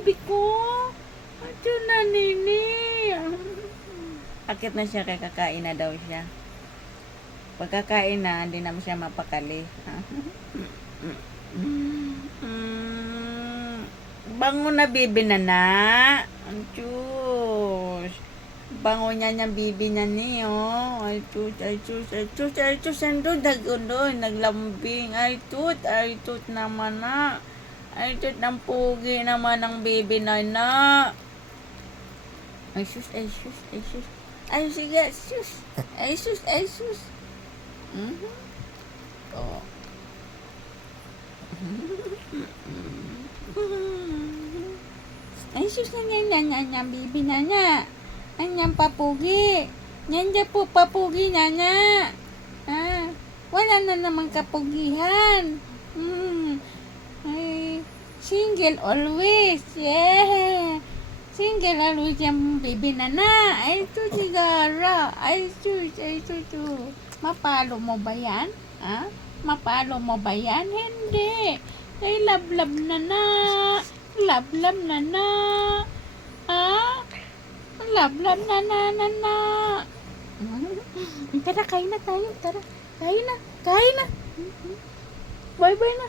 baby ko. Ito na, Nini. Akit na siya kay kakain na daw siya. Pagkakain na, hindi naman siya mapakali. Bango na, bibi na na. Ang Diyos. Bango niya niyang bibi niya niyo. Ay, tut, ay, tut, ay, tut, ay, tut. Sando, dagundoy, naglambing. Ay, tut naman na. Ay, tut, ng pugi naman ng bibi na na. Ay, sus, ay, sus, ay, sus. Ay, sige, sus. Ay, sus, ay, sus. Oh. Ay, sus na niya, bibi na niya. Anyang papugi. Nyan po papugi na niya. Wala na naman kapugihan. Ay, single always. Yeah. Single always yung bibi na na. Ay, ito sigara. Ay, ito. Mapalo mo ba yan? Mapalo mo ba yan? Hindi. Ay, lablab na na. Lablab na na. Lablab na na. Tara, kain na tayo. Tara, kain na. Bye-bye na.